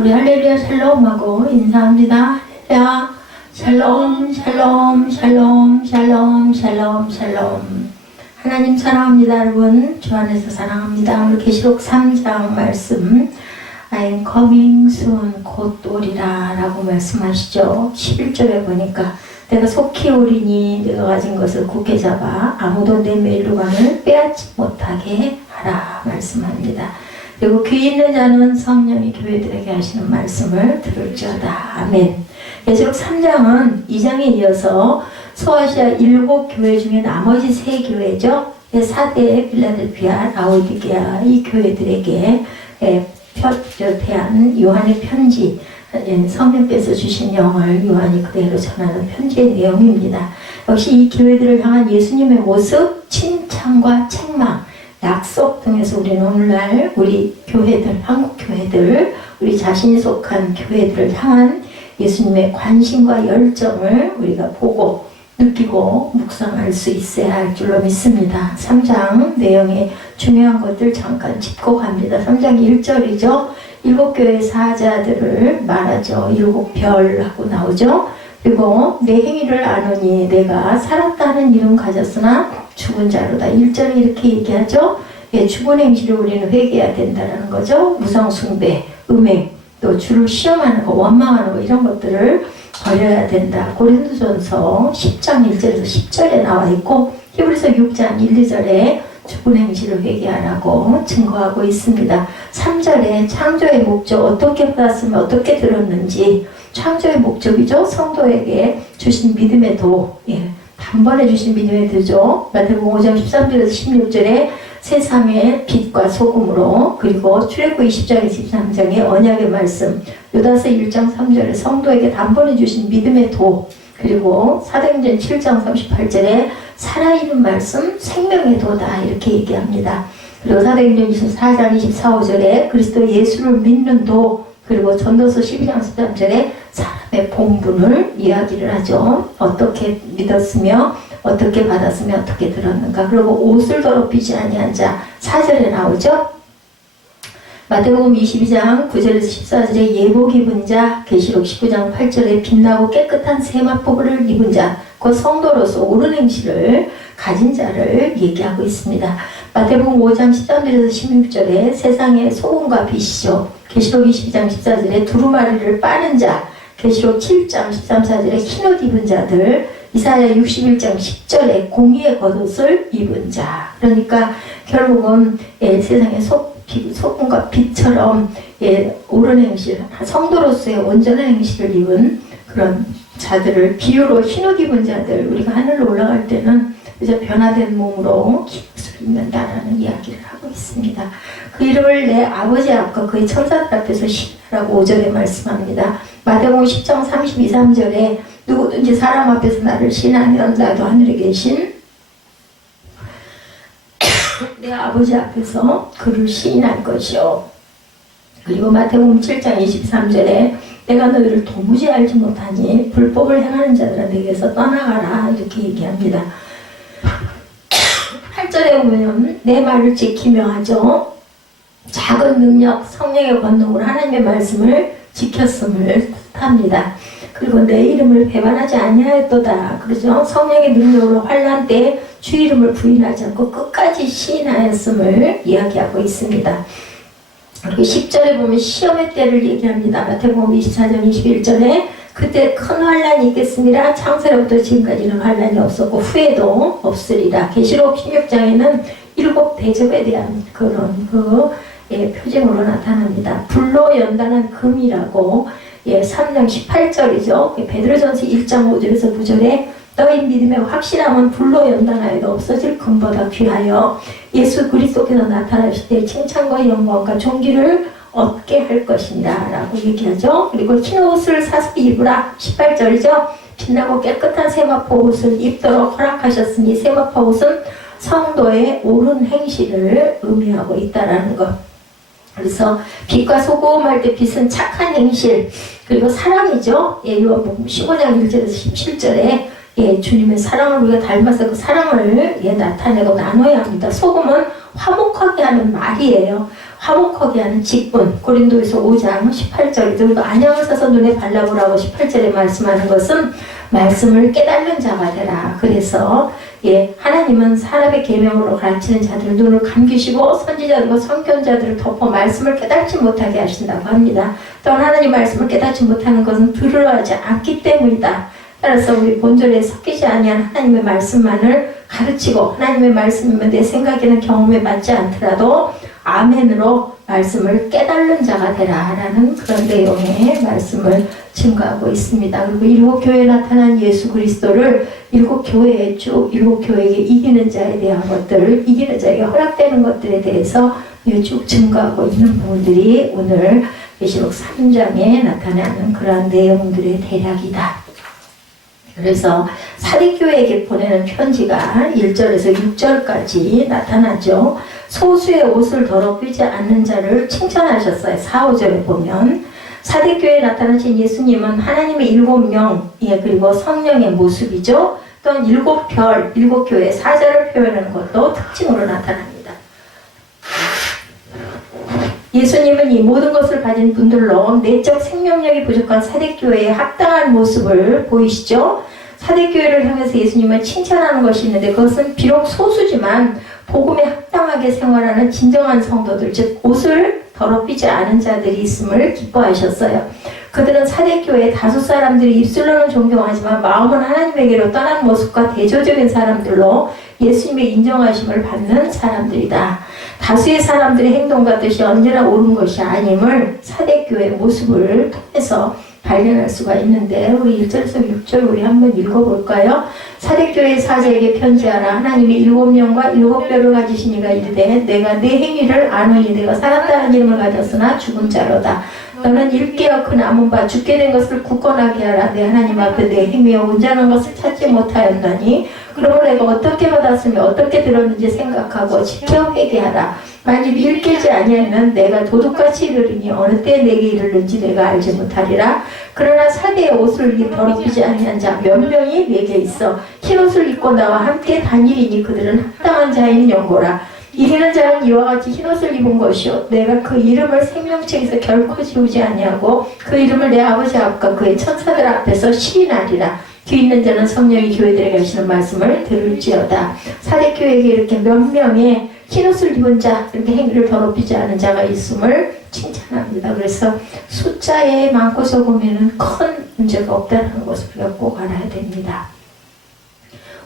우리 할렐루야 샬롬하고 인사합니다. 할렐루야 샬롬 샬롬 샬롬 샬롬 샬롬 샬롬. 하나님 사랑합니다. 여러분 주 안에서 사랑합니다. 오늘 계시록 3장 말씀 I am coming soon 곧 오리라 라고 말씀하시죠. 11절에 보니까 내가 속히 오리니 내가 가진 것을 굳게 잡아 아무도 내 멸류관을 빼앗지 못하게 하라 말씀합니다. 그리고 귀 있는 자는 성령이 교회들에게 하시는 말씀을 들을지어다. 아멘. 계시록 3장은 2장에 이어서 소아시아 7교회 중에 나머지 3교회죠. 4대 빌라델피아, 라오디게아 이 교회들에게 대한 요한의 편지, 성령께서 주신 영을 요한이 그대로 전하는 편지의 내용입니다. 역시 이 교회들을 향한 예수님의 모습, 칭찬과 책망, 약속 등에서 우리는 오늘날 우리 교회들, 한국 교회들, 우리 자신이 속한 교회들을 향한 예수님의 관심과 열정을 우리가 보고 느끼고 묵상할 수 있어야 할 줄로 믿습니다. 3장 내용의 중요한 것들 잠깐 짚고 갑니다. 3장 1절이죠. 7교회 사자들을 말하죠. 7별하고 나오죠. 그리고 내 행위를 아노니 내가 살았다는 이름 가졌으나 죽은 자로다. 1절에 이렇게 얘기하죠. 죽은 행실을 우리는 회개해야 된다는 거죠. 무성숭배, 음행, 또 주를 시험하는 거, 원망하는 거 이런 것들을 버려야 된다. 고린도전서 10장 1절에서 10절에 나와 있고 히브리서 6장 1, 2절에 죽은 행실을 회개하라고 증거하고 있습니다. 3절에 창조의 목적 어떻게 받았으면 어떻게 들었는지 창조의 목적이죠. 성도에게 주신 믿음의 도, 단번에 주신 믿음의 도죠. 마태복음 5장 13절에서 16절에 세상의 빛과 소금으로, 그리고 출애굽기 20장 23장의 언약의 말씀, 요다서 1장 3절에 성도에게 단번에 주신 믿음의 도, 그리고 사도행전 7장 38절에 살아있는 말씀, 생명의 도다 이렇게 얘기합니다. 그리고 사도행전 24장 24, 5절에 그리스도 예수를 믿는 도, 그리고 전도서 12장 13절에 사람의 본분을 이야기를 하죠. 어떻게 믿었으며 어떻게 받았으며 어떻게 들었는가. 그리고 옷을 더럽히지 아니한 자 4절에 나오죠. 마태복음 22장 9절에서 14절에 예복 입은 자, 계시록 19장 8절에 빛나고 깨끗한 세마포를 입은 자, 그 성도로서 옳은 행실을 가진 자를 얘기하고 있습니다. 마태복음 5장 13절에서 16절에 세상의 소금과 빛이죠. 계시록 22장 14절에 두루마리를 빠는 자, 계시록 7장 13, 14절에 흰옷 입은 자들, 이사야 61장 10절에 공의의 겉옷을 입은 자. 그러니까 결국은 세상의 소금과 빛처럼 옳은 행실, 성도로서의 온전한 행실을 입은 그런 자들을 비유로 흰옷 입은 자들, 우리가 하늘로 올라갈 때는 이제 변화된 몸으로 흰옷을 입는다라는 이야기를 하고 있습니다. 그 이름을 내 아버지 앞과 그의 천사들 앞에서 신으라고 5절에 말씀합니다. 마태복음 10장 32, 3절에 누구든지 사람 앞에서 나를 신하면 나도 하늘에 계신 내 아버지 앞에서 그를 시인할 것이요. 그리고 마태복음 7장 23절에 내가 너희를 도무지 알지 못하니 불법을 행하는 자들아 내게서 떠나가라 이렇게 얘기합니다. 8절에 보면 내 말을 지키며 하죠. 작은 능력, 성령의 권능으로 하나님의 말씀을 지켰음을 뜻합니다. 그리고 내 이름을 배반하지 아니하였도다. 그러죠. 성령의 능력으로 환난 때 주 이름을 부인하지 않고 끝까지 시인하였음을 이야기하고 있습니다. 그리고 10절에 보면 시험의 때를 얘기합니다. 마태복음 24장 21절에 그때 큰 환난이 있겠습니다. 창세로부터 지금까지는 환난이 없었고 후에도 없으리라. 계시록 16장에는 7 대접에 대한 그런 표징으로 나타납니다. 불로 연단한 금이라고 3장 18절이죠. 베드로전서 1장 5절에서 9절에 너희 믿음의 확실함은 불로 연단하여도 없어질 금보다 귀하여 예수 그리스도께서 나타나실 때 칭찬과 영광과 존귀를 얻게 할 것이니라 라고 얘기하죠. 그리고 흰 옷을 사서 입으라 18절이죠. 빛나고 깨끗한 세마포 옷을 입도록 허락하셨으니 세마포 옷은 성도의 옳은 행실을 의미하고 있다라는 것. 그래서 빛과 소금 할 때 빛은 착한 행실, 그리고 사랑이죠. 요한복음 15장 1절에서 17절에 주님의 사랑을 우리가 닮아서 그 사랑을 나타내고 나눠야 합니다. 소금은 화목하게 하는 말이에요. 화목하게 하는 직분, 고린도에서 5장 18절에도 안약을 사서 눈에 발라보라고 18절에 말씀하는 것은 말씀을 깨닫는 자가 되라. 그래서 하나님은 사람의 계명으로 가르치는 자들 눈을 감기시고 선지자들과 선견자들을 덮어 말씀을 깨닫지 못하게 하신다고 합니다. 또한 하나님 말씀을 깨닫지 못하는 것은 들으려 하지 않기 때문이다. 따라서 우리 본절에 섞이지 아니한 하나님의 말씀만을 가르치고 하나님의 말씀이면 내 생각에는 경험에 맞지 않더라도 아멘으로 말씀을 깨닫는 자가 되라 라는 그런 내용의 말씀을 증거하고 있습니다. 그리고 일곱 교회에 나타난 예수 그리스도를 일곱 교회에 쭉 일곱 교회에게 이기는 자에 대한 것들, 이기는 자에게 허락되는 것들에 대해서 쭉 증거하고 있는 부분들이 오늘 계시록 3장에 나타나는 그러한 내용들의 대략이다. 그래서 사대교회에게 보내는 편지가 1절에서 6절까지 나타나죠. 소수의 옷을 더럽히지 않는 자를 칭찬하셨어요. 4, 5절에 보면 사대교회에 나타나신 예수님은 하나님의 7명, 그리고 성령의 모습이죠. 또한 7별, 7교회의 사자를 표현하는 것도 특징으로 나타납니다. 예수님은 이 모든 것을 가진 분들로 내적 생명력이 부족한 사대교회의 합당한 모습을 보이시죠. 사대교회를 향해서 예수님은 칭찬하는 것이 있는데 그것은 비록 소수지만 복음에 합당하게 생활하는 진정한 성도들, 즉 옷을 더럽히지 않은 자들이 있음을 기뻐하셨어요. 그들은 사대교회 다수 사람들이 입술로는 존경하지만 마음은 하나님에게로 떠난 모습과 대조적인 사람들로 예수님의 인정하심을 받는 사람들이다. 다수의 사람들의 행동과 뜻이 언제나 옳은 것이 아님을 사대교회의 모습을 통해서 발견할 수가 있는데 우리 1절에서 6절 우리 한번 읽어볼까요? 사대교회 사자에게 편지하라. 하나님이 7명과 7뼈를 가지신 이가 이르되 내가 내 행위를 아노니 내가 살았다는 이름을 가졌으나 죽은 자로다. 너는 읽게어 그 남은 바 죽게 된 것을 굳건하게 하라. 내 하나님 앞에 내 행위와 온전한 것을 찾지 못하였나니 그러므로 내가 어떻게 받았으며 어떻게 들었는지 생각하고 지켜 회개하라. 만일 읽히지 아니하면 내가 도둑같이 이르리니 어느 때 내게 이르는지 내가 알지 못하리라. 그러나 사대의 옷을 더럽히지 아니한 자 몇 명이 내게 있어 흰옷을 입고 나와 함께 다니리니 그들은 합당한 자인 영고라. 이기는 자는 이와 같이 흰옷을 입은 것이요 내가 그 이름을 생명책에서 결코 지우지 아니하고 그 이름을 내 아버지 앞과 그의 천사들 앞에서 시인하리라. 귀 있는 자는 성령이 교회들에게 하시는 말씀을 들을지어다. 사대교회에게 이렇게 몇 명의 흰옷을 입은 자, 이렇게 행위를 더럽히지 않은 자가 있음을 칭찬합니다. 그래서 숫자에 많고 적으면 큰 문제가 없다는 것을 우리가 꼭 알아야 됩니다.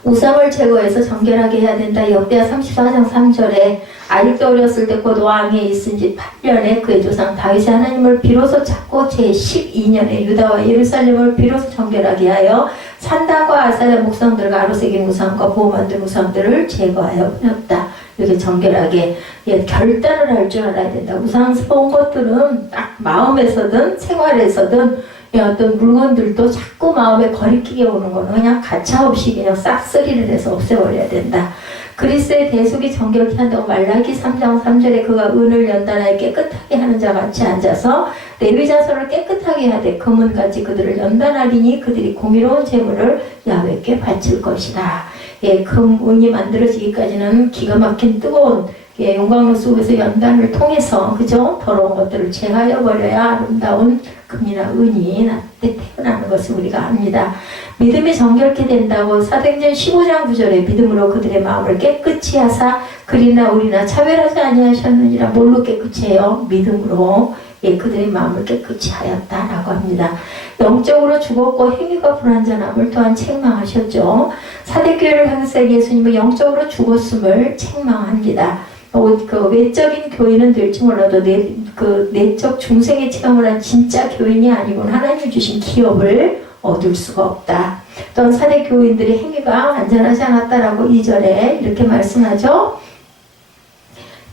우상을 제거해서 정결하게 해야 된다. 역대하 34장 3절에 아직도 어렸을 때 곧 왕위에 있은 지 8년에 그의 조상 다윗이 하나님을 비로소 찾고 제12년에 유다와 예루살렘을 비로소 정결하게 하여 산당과 아사랴 목상들과 아로새긴 우상과 보호만들 우상들을 제거하여 끊었다. 이렇게 정결하게 결단을 할 줄 알아야 된다. 우상스러운 것들은 딱 마음에서든 생활에서든 어떤 물건들도 자꾸 마음에 거리끼게 오는 거는 그냥 가차없이 그냥 싹쓸이를 해서 없애버려야 된다. 그리스의 대속이 정결케 한다고 말라기 3장 3절에 그가 은을 연단하여 깨끗하게 하는 자 같이 앉아서 레위 자손을 깨끗하게 하되 금은같이 그들을 연단하리니 그들이 공의로운 제물을 야훼께 바칠 것이다. 금은이 만들어지기까지는 기가 막힌 뜨거운 용광로 속에서 연단을 통해서 그죠? 더러운 것들을 제하여 버려야 아름다운 금이나 은이 태어나는 것을 우리가 압니다. 믿음이 정결케 된다고 사도행전 15장 9절에 믿음으로 그들의 마음을 깨끗이 하사 그리나 우리나 차별하지 아니하셨느니라. 뭘로 깨끗이 해요? 믿음으로 그들의 마음을 깨끗이 하였다라고 합니다. 영적으로 죽었고 행위가 불완전함을 또한 책망하셨죠. 사대교회를 향해서 예수님은 영적으로 죽었음을 책망합니다. 그 외적인 교인은 될지 몰라도 그 내적 중생의 체험을 한 진짜 교인이 아니고는 하나님 주신 기업을 얻을 수가 없다. 또한 사대 교인들의 행위가 완전하지 않았다라고 2절에 이렇게 말씀하죠.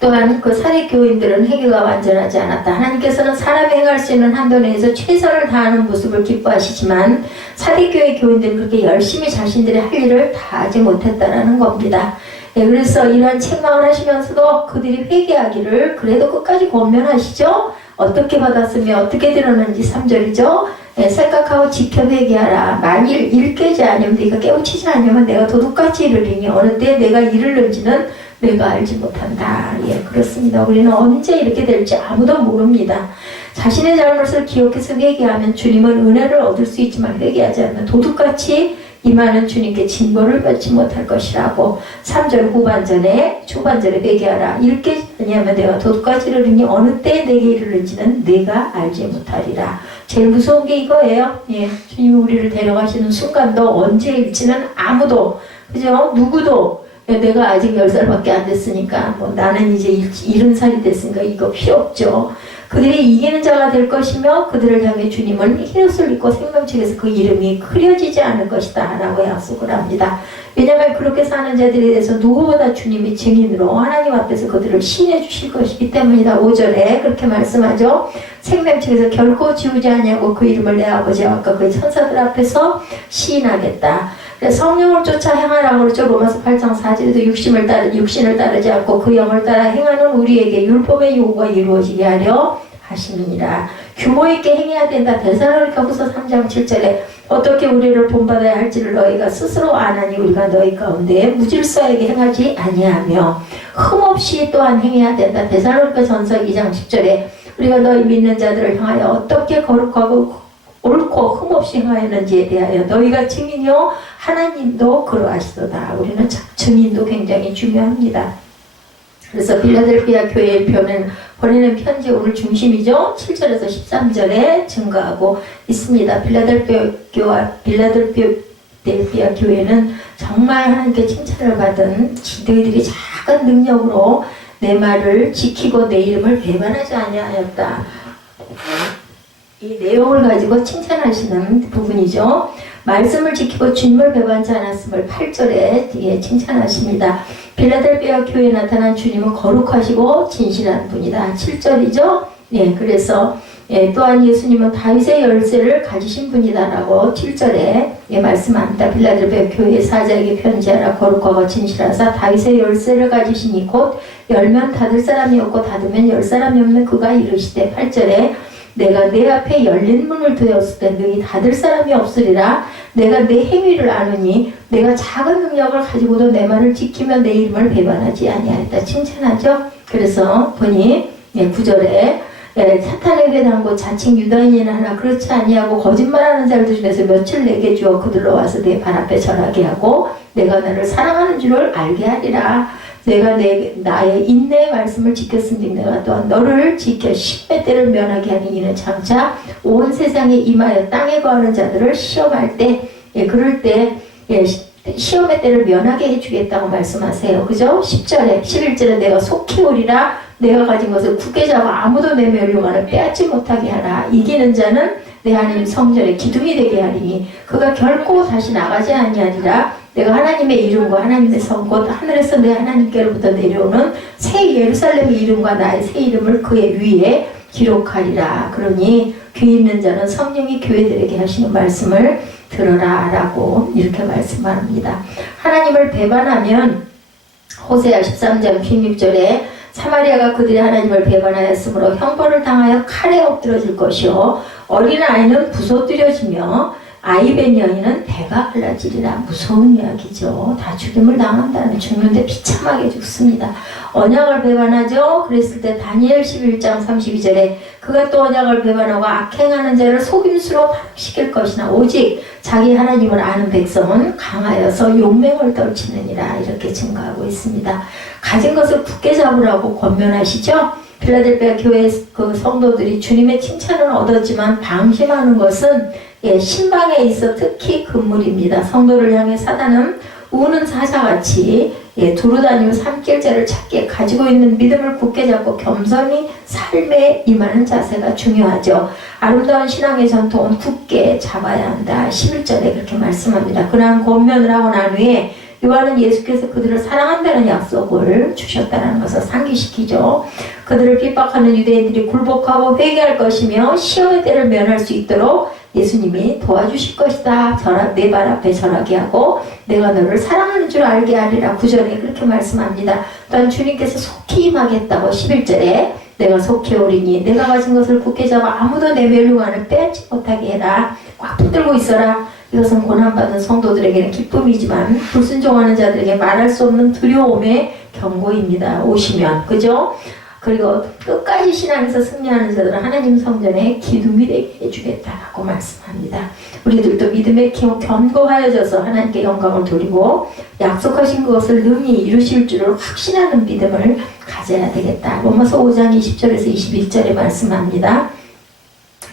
또한 그 사대 교인들은 행위가 완전하지 않았다. 하나님께서는 사람이 행할 수 있는 한도 내에서 최선을 다하는 모습을 기뻐하시지만 사대교회 교인들은 그렇게 열심히 자신들의 할 일을 다하지 못했다라는 겁니다. 그래서 이러한 책망을 하시면서도 그들이 회개하기를 그래도 끝까지 권면하시죠. 어떻게 받았으며 어떻게 들었는지 3절이죠. 생각하고 지켜 회개하라. 만일 일깨지 아니면 네가 깨우치지 않으면 내가 도둑같이 이르리니 어느 때 내가 이르는지는 내가 알지 못한다. 예, 그렇습니다. 우리는 언제 이렇게 될지 아무도 모릅니다. 자신의 잘못을 기억해서 회개하면 주님은 은혜를 얻을 수 있지만 회개하지 않으면 도둑같이 임하는 주님께 징벌을 받지 못할 것이라고 3절 후반전에 초반절에 회개하라. 이렇게 아니하면 내가 도둑같이 이르니 어느 때 내게 이르는지는 내가 알지 못하리라. 제일 무서운 게 이거예요. 예, 주님이 우리를 데려가시는 순간도 언제일지는 아무도, 그죠? 누구도, 내가 아직 10살밖에 안 됐으니까 뭐 나는 이제 70살이 됐으니까 이거 필요 없죠. 그들이 이기는 자가 될 것이며 그들을 향해 주님은 흰옷을 입고 생명책에서 그 이름이 흐려지지 않을 것이다 라고 약속을 합니다. 왜냐하면 그렇게 사는 자들에 대해서 누구보다 주님이 증인으로 하나님 앞에서 그들을 시인해 주실 것이기 때문이다. 5절에 그렇게 말씀하죠. 생명책에서 결코 지우지 아니하고 그 이름을 내 아버지와 아까 그 천사들 앞에서 시인하겠다. 성령을 쫓아 행하라고 그러죠. 로마서 8장 4절에도 육신을 따르지 않고 그 영을 따라 행하는 우리에게 율법의 요구가 이루어지게 하려 하심이니라. 규모 있게 행해야 된다. 데살로니가후서 3장 7절에 어떻게 우리를 본받아야 할지를 너희가 스스로 아나니 우리가 너희 가운데 무질서하게 행하지 아니하며 흠없이 또한 행해야 된다. 데살로니가전서 2장 10절에 우리가 너희 믿는 자들을 향하여 어떻게 거룩하고 옳고 흠없이 행하였는지에 대하여 너희가 증인이요 하나님도 그러하시도다. 우리는 증인도 굉장히 중요합니다. 그래서 필라델피아 교회에 보내는 편지 오늘 중심이죠. 7절에서 13절에 증거하고 있습니다. 필라델피아 교회는 정말 하나님께 칭찬을 받은 너희들이 작은 능력으로 내 말을 지키고 내 이름을 배반하지 아니하였다. 이 내용을 가지고 칭찬하시는 부분이죠. 말씀을 지키고 주님을 배반하지 않았음을 8절에 칭찬하십니다. 필라델피아 교회에 나타난 주님은 거룩하시고 진실한 분이다. 7절이죠. 예, 그래서 또한 예수님은 다윗의 열쇠를 가지신 분이다라고 7절에 말씀합니다. 필라델피아 교회 사자에게 편지하라. 거룩하고 진실하사 다윗의 열쇠를 가지시니 곧 열면 닫을 사람이 없고 닫으면 열 사람이 없는 그가 이르시되 8절에 내가 내 앞에 열린 문을 두었을 때 너희 닫을 사람이 없으리라. 내가 내 행위를 아느니 내가 작은 능력을 가지고도 내 말을 지키며 내 이름을 배반하지 아니하였다. 칭찬하죠. 그래서 보니 9절에 사탄에게 회당고 자칭 유다인이나 하나 그렇지 아니하고 거짓말하는 자들 중에서 며칠 내게 주어 그들로 와서 내 발 앞에 절하게 하고 내가 너를 사랑하는 줄을 알게 하리라. 내가 나의 인내의 말씀을 지켰은즉 내가 또한 너를 지켜 십배 때를 면하게 하니 이는 장차 온 세상에 임하여 땅에 거하는 자들을 시험할 때 그럴 때 시험의 때를 면하게 해주겠다고 말씀하세요. 그죠? 10절에 11절에 내가 속히 오리라. 내가 가진 것을 굳게 잡아 아무도 내 멸류관을 빼앗지 못하게 하라. 이기는 자는 내 하나님 성전의 기둥이 되게 하리니 그가 결코 다시 나가지 아니하리라. 내가 하나님의 이름과 하나님의 성 곧 하늘에서 내 하나님께로부터 내려오는 새 예루살렘의 이름과 나의 새 이름을 그의 위에 기록하리라. 그러니 귀 있는 자는 성령이 교회들에게 하시는 말씀을 들어라 라고 이렇게 말씀합니다. 하나님을 배반하면 호세아 13장 16절에 사마리아가 그들이 하나님을 배반하였으므로 형벌을 당하여 칼에 엎드러질 것이요 어린아이는 부서뜨려지며 아이벤 여인은 배가 갈라지리라. 무서운 이야기죠. 다 죽임을 당한다는, 죽는데 비참하게 죽습니다. 언약을 배반하죠. 그랬을 때 다니엘 11장 32절에 그가 또 언약을 배반하고 악행하는 자를 속임수로 파시킬 것이나 오직 자기 하나님을 아는 백성은 강하여서 용맹을 떨치느니라. 이렇게 증거하고 있습니다. 가진 것을 굳게 잡으라고 권면하시죠. 필라델피아 교회 그 성도들이 주님의 칭찬을 얻었지만 방심하는 것은 신방에 있어 특히 금물입니다. 성도를 향해 사단은 우는 사자같이 두루다니며 산길자를 찾게 가지고 있는 믿음을 굳게 잡고 겸손히 삶에 임하는 자세가 중요하죠. 아름다운 신앙의 전통은 굳게 잡아야 한다. 11절에 그렇게 말씀합니다. 그러한 권면을 하고 난 후에 요한은 예수께서 그들을 사랑한다는 약속을 주셨다는 것을 상기시키죠. 그들을 핍박하는 유대인들이 굴복하고 회개할 것이며 시험의 때를 면할 수 있도록 예수님이 도와주실 것이다. 내 발 앞에 절하게 하고 내가 너를 사랑하는 줄 알게 하리라. 9절에 그렇게 말씀합니다. 또한 주님께서 속히 임하겠다고 11절에 내가 속히 오리니 내가 가진 것을 굳게 잡아 아무도 내 멸류관을 빼앗지 못하게 해라. 꽉 붙들고 있어라. 이것은 고난받은 성도들에게는 기쁨이지만 불순종하는 자들에게 말할 수 없는 두려움에 경고입니다. 오시면. 그죠? 그리고 끝까지 신앙에서 승리하는 자들은 하나님 성전에 기둥이 되게 해주겠다라고 말씀합니다. 우리들도 믿음에 견고하여져서 하나님께 영광을 돌리고 약속하신 것을 능히 이루실 줄을 확신하는 믿음을 가져야 되겠다. 로마서 5장 20절에서 21절에 말씀합니다.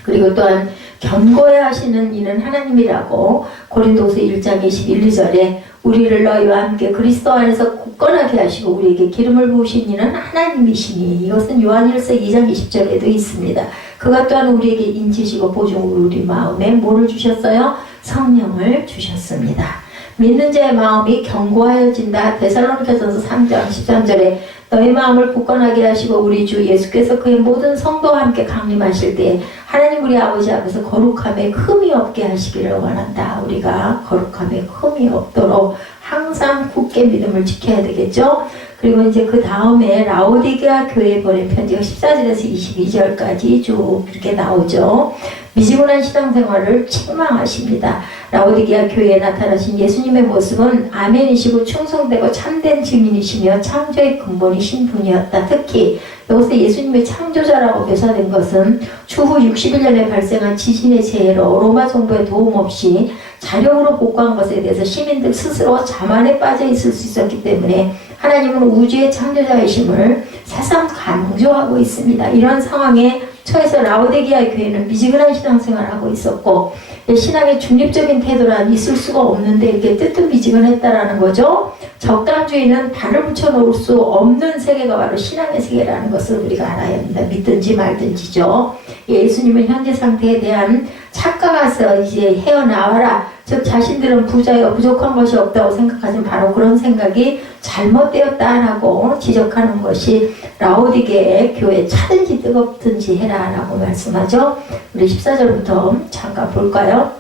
그리고 또한 견고해야 하시는 이는 하나님이라고 고린도서 1장 21, 2절에 우리를 너희와 함께 그리스도 안에서 굳건하게 하시고 우리에게 기름을 부으신 이는 하나님이시니 이것은 요한일서 2장 20절에도 있습니다. 그가 또한 우리에게 인치시고 보증으로 우리 마음에 뭐를 주셨어요? 성령을 주셨습니다. 믿는 자의 마음이 견고하여진다. 데살로니가전서 3장 13절에 너희 마음을 굳건하게 하시고 우리 주 예수께서 그의 모든 성도와 함께 강림하실 때 하나님 우리 아버지 앞에서 거룩함에 흠이 없게 하시기를 원한다. 우리가 거룩함에 흠이 없도록 항상 굳게 믿음을 지켜야 되겠죠. 그리고 이제 그 다음에 라오디게아 교회에 보낸 편지가 14절에서 22절까지 쭉 이렇게 나오죠. 미지근한 신앙생활을 책망하십니다. 라오디게아 교회에 나타나신 예수님의 모습은 아멘이시고 충성되고 참된 증인이시며 창조의 근본이신 분이었다. 특히 여기서 예수님의 창조자라고 묘사된 것은 추후 61년에 발생한 지진의 재해로 로마 정부의 도움 없이 자력으로 복구한 것에 대해서 시민들 스스로 자만에 빠져 있을 수 있었기 때문에 하나님은 우주의 창조자이심을 새삼 강조하고 있습니다. 이런 상황에 처해서 라오디게아 교회는 미지근한 신앙생활을 하고 있었고 신앙의 중립적인 태도란 있을 수가 없는데 이렇게 뜨뜻미지근했다라는 거죠. 적당주의는 발을 붙여놓을 수 없는 세계가 바로 신앙의 세계라는 것을 우리가 알아야 합니다. 믿든지 말든지죠. 예수님은 현재 상태에 대한 착각에서 이제 헤어나와라. 즉 자신들은 부자여 부족한 것이 없다고 생각하지만 바로 그런 생각이 잘못되었다라고 지적하는 것이 라오디게아 교회 차든지 뜨겁든지 해라라고 말씀하죠. 우리 14절부터 잠깐 볼까요?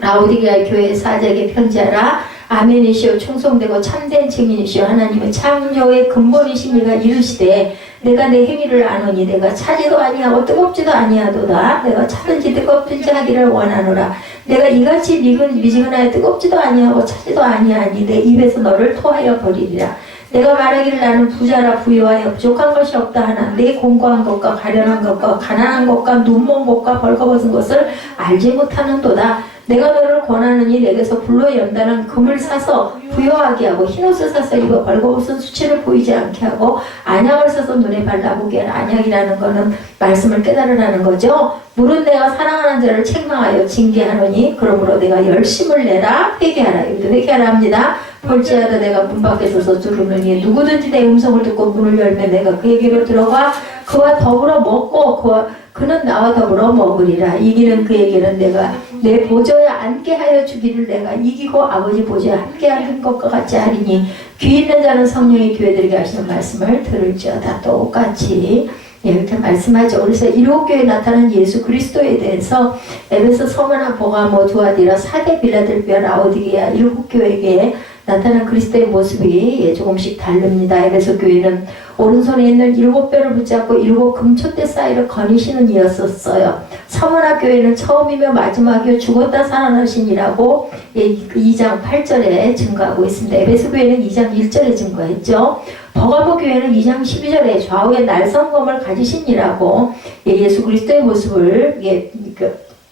라오디게아 교회 사제에게 편지하라. 아멘이시오 충성되고 참된 증인이시오 하나님은 창조의 근본이신 이가 이르시되 내가 내 행위를 아노니 내가 차지도 아니하고 뜨겁지도 아니하도다. 내가 차든지 뜨겁든지 하기를 원하노라. 내가 이같이 미지근하여 뜨겁지도 아니하고 차지도 아니하니 내 입에서 너를 토하여 버리리라. 내가 말하기를 나는 부자라 부유하여 부족한 것이 없다 하나 내 공고한 것과 가련한 것과 가난한 것과 눈먼 것과 벌거벗은 것을 알지 못하는도다. 내가 너를 권하느니 내게서 불로 연단한 금을 사서 부여하게 하고 흰옷을 사서 입어 벌거벗은 수치를 보이지 않게 하고 안약을 사서 눈에 발라보게 하라. 안약이라는 것은 말씀을 깨달으라는 거죠. 물은 내가 사랑하는 자를 책망하여 징계하노니 그러므로 내가 열심을 내라. 회개하라. 여기도 회개하라 합니다. 볼지라도 내가 문 밖에 서서 두루느니 누구든지 내 음성을 듣고 문을 열면 내가 그에게로 들어가 그와 더불어 먹고 그는 나와 더불어 먹으리라. 이기는 그에게는 내가 내 보좌에 앉게 하여 주기를 내가 이기고 아버지 보좌에 함께 하는 것과 같이 하리니 귀 있는 자는 성령이 교회들에게 하시는 말씀을 들을지어다. 똑같이 이렇게 말씀하죠. 그래서 일곱 교회에 나타난 예수 그리스도에 대해서 에베소, 서머나, 버가모, 두아디라, 사대, 빌라델비아, 라오디게아 일곱 교회에 나타난 그리스도의 모습이 조금씩 다릅니다. 에베소 교회는 오른손에 있는 일곱 뼈를 붙잡고 일곱 금촛대 사이를 거니시는 이였었어요. 서머나 교회는 처음이며 마지막이요 죽었다 살아나신이라고 2장 8절에 증거하고 있습니다. 에베소 교회는 2장 1절에 증거했죠. 버가모 교회는 2장 12절에 좌우에 날성검을 가지신이라고 예수 그리스도의 모습을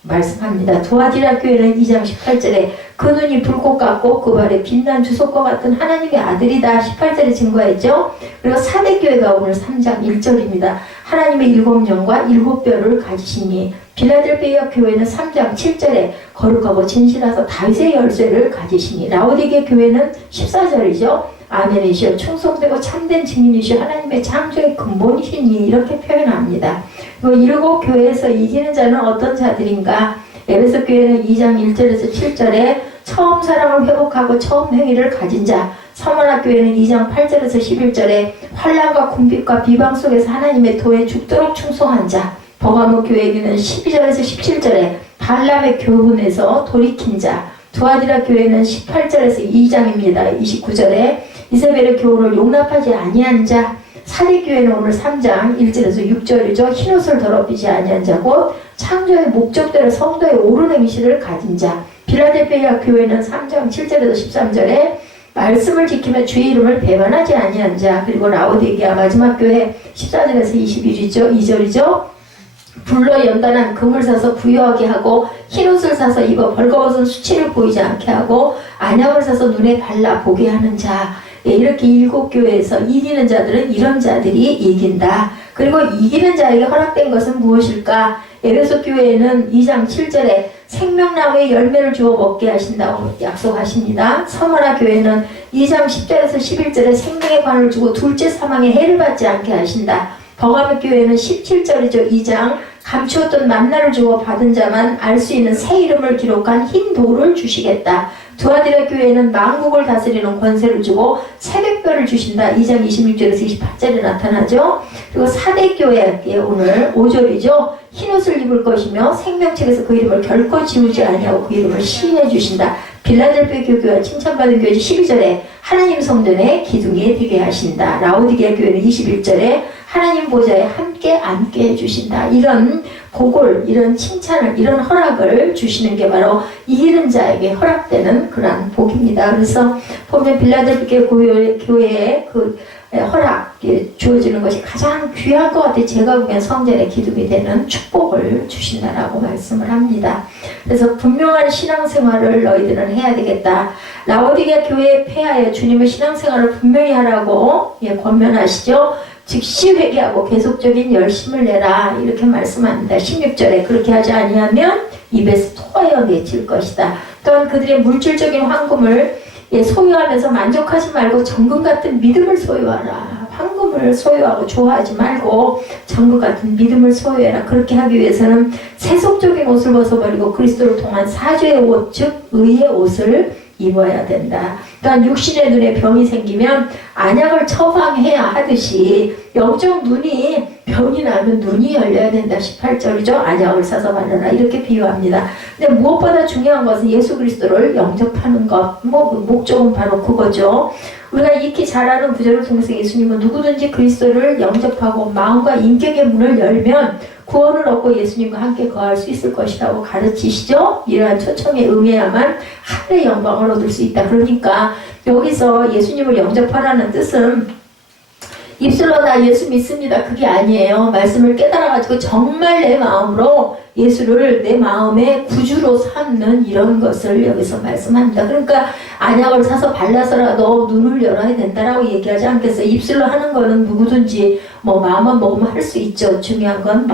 말씀합니다. 두아디라 교회는 2장 18절에 그 눈이 불꽃 같고 그 발에 빛난 주석과 같은 하나님의 아들이다 18절에 증거했죠. 그리고 사대교회가 오늘 3장 1절입니다. 하나님의 일곱 영과 일곱 뼈를 가지시니 빌라델비아 교회는 3장 7절에 거룩하고 진실하서 다윗의 열쇠를 가지시니 라오디게 교회는 14절이죠. 아멘이시여 충성되고 참된 증인이시여 하나님의 창조의 근본이시니 이렇게 표현합니다. 일곱 교회에서 이기는 자는 어떤 자들인가? 에베소 교회는 2장 1절에서 7절에 처음 사랑을 회복하고 처음 행위를 가진 자. 서머나 교회는 2장 8절에서 11절에 환난과 궁핍과 비방 속에서 하나님의 도에 죽도록 충성한 자. 버가모 교회에는 12절에서 17절에 발람의 교훈에서 돌이킨 자. 두아디라 교회는 18절에서 2장입니다. 29절에 이세벨의 교훈을 용납하지 아니한 자. 사대교회는 오늘 3장 1절에서 6절이죠. 흰옷을 더럽히지 아니한 자 곧 창조의 목적대로 성도의 옳은 행실을 가진 자. 빌라델비아 교회는 3장 7절에서 13절에 말씀을 지키며 주의 이름을 배반하지 아니한 자. 그리고 라오디게아 마지막 교회 14절에서 2절이죠. 불로 연단한 금을 사서 부유하게 하고 흰옷을 사서 입어 벌거벗은 수치를 보이지 않게 하고 안약을 사서 눈에 발라 보게 하는 자. 이렇게 7교회에서 이기는 자들은 이런 자들이 이긴다. 그리고 이기는 자에게 허락된 것은 무엇일까? 에베소 교회에는 2장 7절에 생명나무의 열매를 주어 먹게 하신다고 약속하십니다. 서머나 교회는 2장 10절에서 11절에 생명의 관을 주고 둘째 사망의 해를 받지 않게 하신다. 버가모 교회는 17절이죠. 2장 감추었던 만나를 주어 받은 자만 알 수 있는 새 이름을 기록한 흰 돌을 주시겠다. 두아디라 교회는 만국을 다스리는 권세를 주고 새벽별을 주신다. 2장 26절에서 28절에 나타나죠. 그리고 사대교회에 오늘 5절이죠. 흰옷을 입을 것이며 생명책에서 그 이름을 결코 지우지 아니하고 그 이름을 시인해 주신다. 빌라델피아 교회가 칭찬받은 교회 12절에 하나님 성전에 기둥이 되게 하신다. 라오디게아 교회는 21절에 하나님 보좌에 함께 앉게 해주신다. 이런 복을, 이런 칭찬을, 이런 허락을 주시는 게 바로 이기는 자에게 허락되는 그러한 복입니다. 그래서 보면 빌라델피아 교회의 그 허락 주어지는 것이 가장 귀한 것 같아요. 제가 보기엔 성전의 기둥이 되는 축복을 주신다라고 말씀을 합니다. 그래서 분명한 신앙생활을 너희들은 해야 되겠다. 라오디게아 교회에 폐하여 주님의 신앙생활을 분명히 하라고 권면하시죠. 즉시 회개하고 계속적인 열심을 내라 이렇게 말씀합니다. 16절에 그렇게 하지 아니하면 입에서 토하여 내칠 것이다. 또한 그들의 물질적인 황금을 소유하면서 만족하지 말고 정금 같은 믿음을 소유하라. 황금을 소유하고 좋아하지 말고 정금 같은 믿음을 소유해라. 그렇게 하기 위해서는 세속적인 옷을 벗어버리고 그리스도를 통한 사죄의 옷, 즉 의의 옷을 입어야 된다. 또한 육신의 눈에 병이 생기면 안약을 처방해야 하듯이 영적 눈이 병이 나면 눈이 열려야 된다. 18절이죠. 안약을 사서 바르라 이렇게 비유합니다. 근데 무엇보다 중요한 것은 예수 그리스도를 영접하는 것. 목적은 바로 그거죠. 우리가 익히 잘 아는 구절을 통해서 예수님은 누구든지 그리스도를 영접하고 마음과 인격의 문을 열면 구원을 얻고 예수님과 함께 거할 수 있을 것이라고 가르치시죠. 이러한 초청에 응해야만 하늘의 영광을 얻을 수 있다. 그러니까 여기서 예수님을 영접하라는 뜻은 입술로 나 예수 믿습니다. 그게 아니에요. 말씀을 깨달아가지고 정말 내 마음으로 예수를 내 마음의 구주로 삼는 이런 것을 여기서 말씀합니다. 그러니까 안약을 사서 발라서라도 눈을 열어야 된다라고 얘기하지 않겠어요. 입술로 하는 거는 누구든지 마음만 먹으면 할 수 있죠. 중요한 건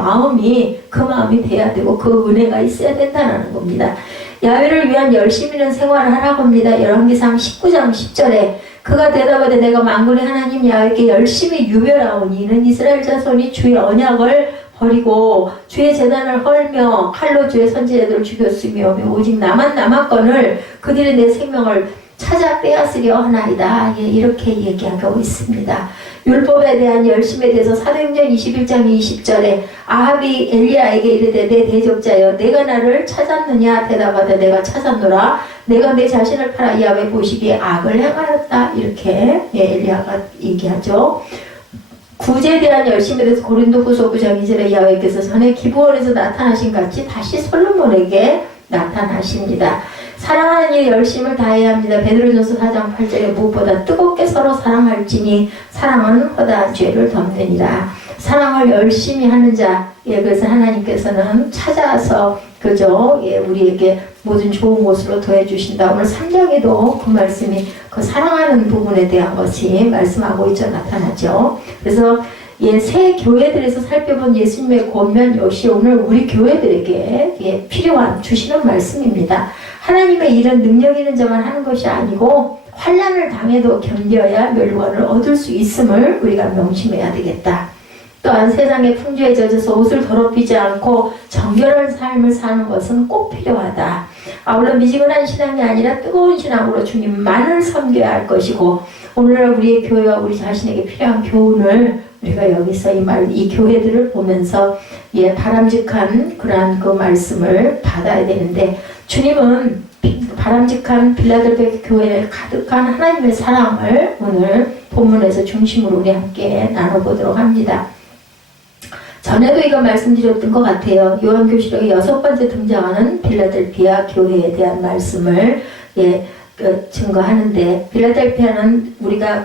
그 마음이 돼야 되고 그 은혜가 있어야 된다는 겁니다. 야훼를 위한 열심 있는 생활을 하라고 합니다. 열왕기상 19장 10절에 그가 대답하되 내가 만군의 하나님 야훼께 열심히 유별하오니 이는 이스라엘 자손이 주의 언약을 버리고 주의 재단을 헐며 칼로 주의 선지자들을 죽였으며 오직 나만 남았건을 그들이 내 생명을 찾아 빼앗으려 하나이다. 이렇게 얘기하고 있습니다. 율법에 대한 열심에 대해서 사도행전 21장 20절에 아합이 엘리야에게 이르되 내 대적자여 내가 나를 찾았느냐 대답하되 내가 찾았노라 내가 내 자신을 팔아 야훼 보시기에 악을 행하였다. 이렇게 엘리야가 얘기하죠. 구제에 대한 열심에 대해서 고린도후서 9장 2절에 야훼께서 전에 기브온에서 나타나신 같이 다시 솔로몬에게 나타나십니다. 사랑하는 이 열심을 다해야 합니다. 베드로전서 4장 8절에 무엇보다 뜨겁게 서로 사랑할지니 사랑은 허다한 죄를 덮느니라. 사랑을 열심히 하는 자, 그래서 하나님께서는 찾아서 우리에게 모든 좋은 곳으로 더해주신다. 오늘 3장에도 그 말씀이 그 사랑하는 부분에 대한 것이 말씀하고 있죠. 나타나죠. 그래서 새 교회들에서 살펴본 예수님의 권면 역시 오늘 우리 교회들에게 필요한 주시는 말씀입니다. 하나님의 일은 능력 있는 자만 하는 것이 아니고 환난을 당해도 견뎌야 멸관을 얻을 수 있음을 우리가 명심해야 되겠다. 또한 세상의 풍조에 젖어서 옷을 더럽히지 않고 정결한 삶을 사는 것은 꼭 필요하다. 아울러 미지근한 신앙이 아니라 뜨거운 신앙으로 주님만을 섬겨야 할 것이고 오늘날 우리의 교회와 우리 자신에게 필요한 교훈을 우리가 여기서 이 교회들을 보면서 바람직한 그러한 그 말씀을 받아야 되는데 주님은 바람직한 빌라델피아 교회에 가득한 하나님의 사랑을 오늘 본문에서 중심으로 우리 함께 나눠보도록 합니다. 전에도 이거 말씀드렸던 것 같아요. 요한계시록의 6번째 등장하는 빌라델피아 교회에 대한 말씀을 증거하는데 빌라델피아는 우리가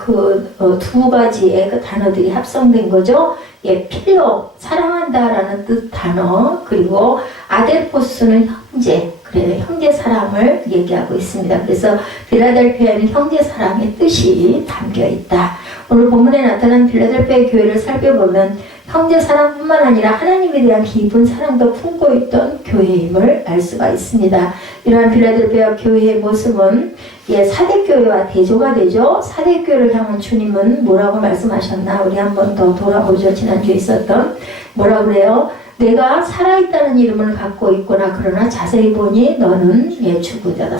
두 가지의 그 단어들이 합성된 거죠. 예, 필로 사랑한다라는 뜻 단어 그리고 아델포스는 형제 그래요. 형제 사랑을 얘기하고 있습니다. 그래서 빌라델피아는 형제 사랑의 뜻이 담겨 있다. 오늘 본문에 나타난 빌라델피아 교회를 살펴보면 형제 사랑뿐만 아니라 하나님에 대한 깊은 사랑도 품고 있던 교회임을 알 수가 있습니다. 이러한 빌라델피아 교회의 모습은 사대교회와 대조가 되죠. 사대교회를 향한 주님은 뭐라고 말씀하셨나? 우리 한 번 더 돌아보죠. 지난주에 있었던 뭐라고 그래요? 내가 살아있다는 이름을 갖고 있구나. 그러나 자세히 보니 너는 죽은 자다.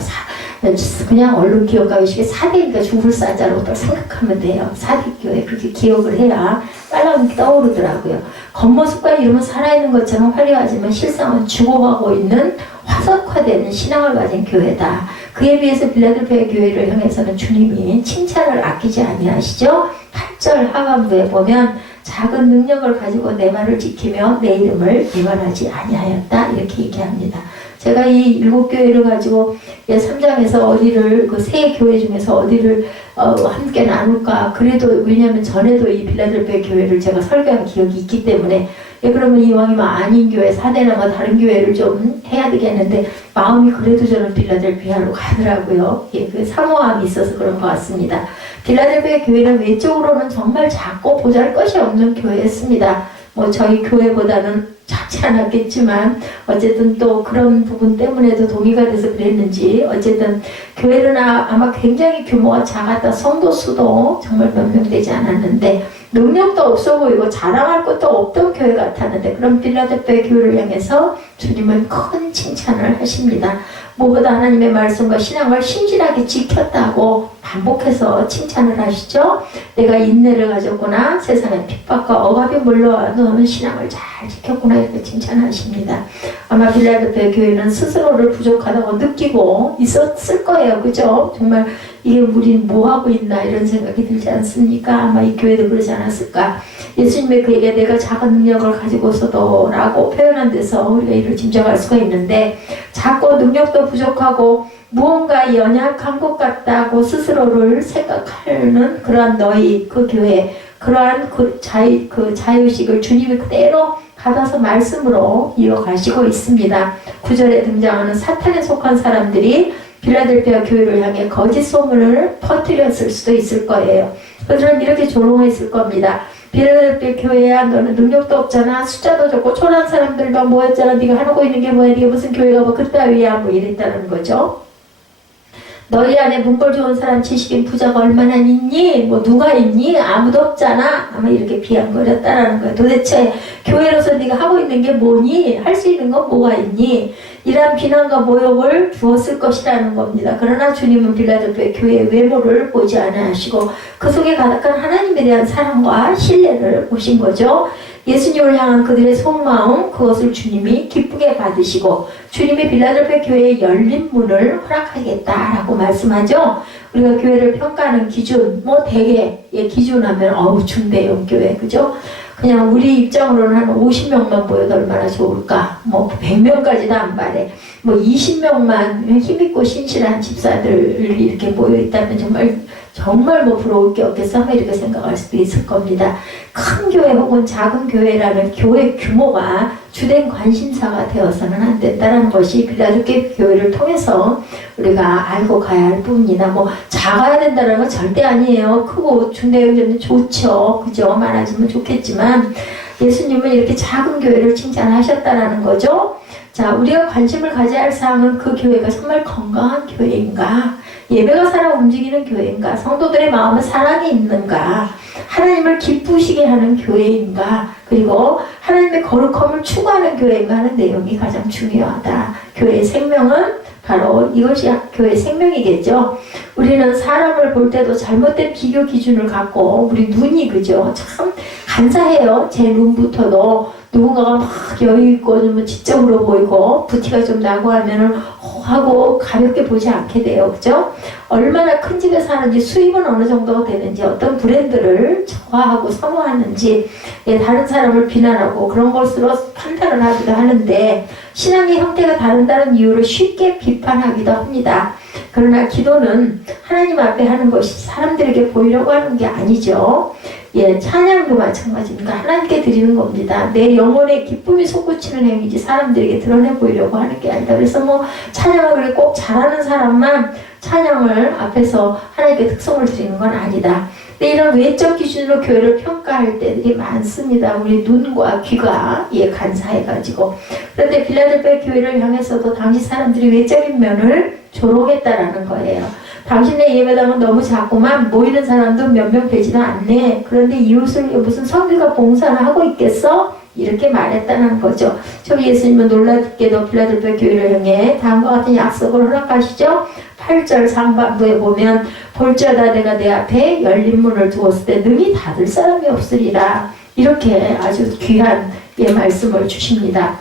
그냥 얼른 기억하기 쉽게 사대니까 죽을 사자로 또 생각하면 돼요. 사대교회 그렇게 기억을 해야 빨리 떠오르더라고요. 겉모습과 이름은 살아있는 것처럼 화려하지만 실상은 죽어가고 있는 화석화되는 신앙을 가진 교회다. 그에 비해서 빌라델피아 교회를 향해서는 주님이 칭찬을 아끼지 아니하시죠. 8절 하반부에 보면 작은 능력을 가지고 내 말을 지키며 내 이름을 배반하지 아니하였다 이렇게 얘기합니다. 제가 이 7교회를 가지고 3장에서 어디를 그 세 교회 중에서 어디를 함께 나눌까 그래도 왜냐하면 전에도 이 빌라델피아 교회를 제가 설교한 기억이 있기 때문에 그러면 이왕이면 아닌 교회 사대나 다른 교회를 좀 해야 되겠는데 마음이 그래도 저는 빌라델피아로 가더라고요. 그 사모함이 있어서 그런 것 같습니다. 빌라델피아 교회는 외적으로는 정말 작고 보잘것이 없는 교회였습니다. 저희 교회보다는 작지 않았겠지만 어쨌든 또 그런 부분 때문에도 동의가 돼서 그랬는지 어쨌든 교회는 아마 굉장히 규모가 작았다. 성도 수도 정말 몇 명 되지 않았는데 능력도 없어 보이고 자랑할 것도 없던 교회 같았는데 그런 빌라델피아 교회를 향해서 주님은 큰 칭찬을 하십니다. 무엇보다 하나님의 말씀과 신앙을 신실하게 지켰다고 반복해서 칭찬을 하시죠. 내가 인내를 가졌구나. 세상에 핍박과 억압이 몰려와도 너는 신앙을 잘 지켰구나. 이렇게 칭찬하십니다. 아마 빌라델피아 교회는 스스로를 부족하다고 느끼고 있었을 거예요. 그죠? 정말 이게 우린 뭐하고 있나 이런 생각이 들지 않습니까? 아마 이 교회도 그러지 않았을까? 예수님의 그에게 내가 작은 능력을 가지고서도 라고 표현한 데서 우리가 이를 짐작할 수가 있는데 작고 능력도 부족하고 무언가 연약한 것 같다고 스스로를 생각하는 그러한 너희 그 교회 그러한 그 자유식을 주님이 그대로 받아서 말씀으로 이어가시고 있습니다. 9절에 등장하는 사탄에 속한 사람들이 빌라델피아 교회를 향해 거짓 소문을 퍼뜨렸을 수도 있을 거예요. 그들은 이렇게 조롱했을 겁니다. 빌라델피아 교회야 너는 능력도 없잖아. 숫자도 적고 초라한 사람들도 모였잖아. 네가 하고 있는 게 뭐야. 네가 무슨 교회가 그따위야 이랬다는 거죠. 너희 안에 문벌 좋은 사람 지식인 부자가 얼마나 있니? 누가 있니? 아무도 없잖아. 아마 이렇게 비아거렸다라는 거예요. 도대체 교회로서 네가 하고 있는 게 뭐니? 할 수 있는 건 뭐가 있니? 이러한 비난과 모욕을 주었을 것이라는 겁니다. 그러나 주님은 빌라델피아 교회의 외모를 보지 않으시고 그 속에 가득한 하나님에 대한 사랑과 신뢰를 보신 거죠. 예수님을 향한 그들의 속마음 그것을 주님이 기쁘게 받으시고 주님이 빌라델피아 교회의 열린 문을 허락하겠다라고 말씀하죠. 우리가 교회를 평가하는 기준 대개 기준하면 중대형 교회 그죠? 그냥 우리 입장으로는 한 50명만 모여도 얼마나 좋을까? 100명까지도 안 바래. 20명만 힘있고 신실한 집사들이 이렇게 모여있다면 정말 부러울 게 없겠어 하면 이렇게 생각할 수도 있을 겁니다. 큰 교회 혹은 작은 교회라는 교회 규모가 주된 관심사가 되어서는 안 된다는 것이 빌라델피아 교회를 통해서 우리가 알고 가야 할 부분이나 작아야 된다는 건 절대 아니에요. 크고 중대형제는 좋죠. 그죠? 많아지면 좋겠지만 예수님은 이렇게 작은 교회를 칭찬하셨다라는 거죠. 자, 우리가 관심을 가져야 할 사항은 그 교회가 정말 건강한 교회인가? 예배가 살아 움직이는 교회인가? 성도들의 마음에 사랑이 있는가? 하나님을 기쁘시게 하는 교회인가? 그리고 하나님의 거룩함을 추구하는 교회인가 하는 내용이 가장 중요하다. 교회의 생명은 바로 이것이 교회의 생명이겠죠. 우리는 사람을 볼 때도 잘못된 비교 기준을 갖고 우리 눈이 그죠? 참 간사해요. 제 눈부터도 누군가가 막 여유있고 좀 지적으로 보이고 부티가 좀 나고 하면은 하고 가볍게 보지 않게 돼요. 그죠? 얼마나 큰 집에 사는지 수입은 어느 정도 되는지 어떤 브랜드를 좋아하고 선호하는지 다른 사람을 비난하고 그런 것으로 판단을 하기도 하는데 신앙의 형태가 다른다는 이유로 쉽게 비판하기도 합니다. 그러나 기도는 하나님 앞에 하는 것이 사람들에게 보이려고 하는 게 아니죠. 예, 찬양도 마찬가지입니다. 하나님께 드리는 겁니다. 내 영혼의 기쁨이 솟구치는 행위지 사람들에게 드러내 보이려고 하는 게 아니다. 그래서 뭐 찬양을 꼭 잘하는 사람만 찬양을 앞에서 하나님께 특성을 드리는 건 아니다. 근데 이런 외적 기준으로 교회를 평가할 때들이 많습니다. 우리 눈과 귀가 간사해가지고. 그런데 빌라델피아 교회를 향해서도 당시 사람들이 외적인 면을 조롱했다라는 거예요. 당신의 예배당은 너무 작구만, 모이는 사람도 몇 명 되지도 않네. 그런데 이웃을 무슨 성교가 봉사를 하고 있겠어? 이렇게 말했다는 거죠. 저 예수님은 놀랍게도 빌라델피아 교회를 향해 다음과 같은 약속을 허락하시죠. 8절 상반부에 보면 볼지어다 내가 내 앞에 열린 문을 두었을 때 능히 닫을 사람이 없으리라. 이렇게 아주 귀한 말씀을 주십니다.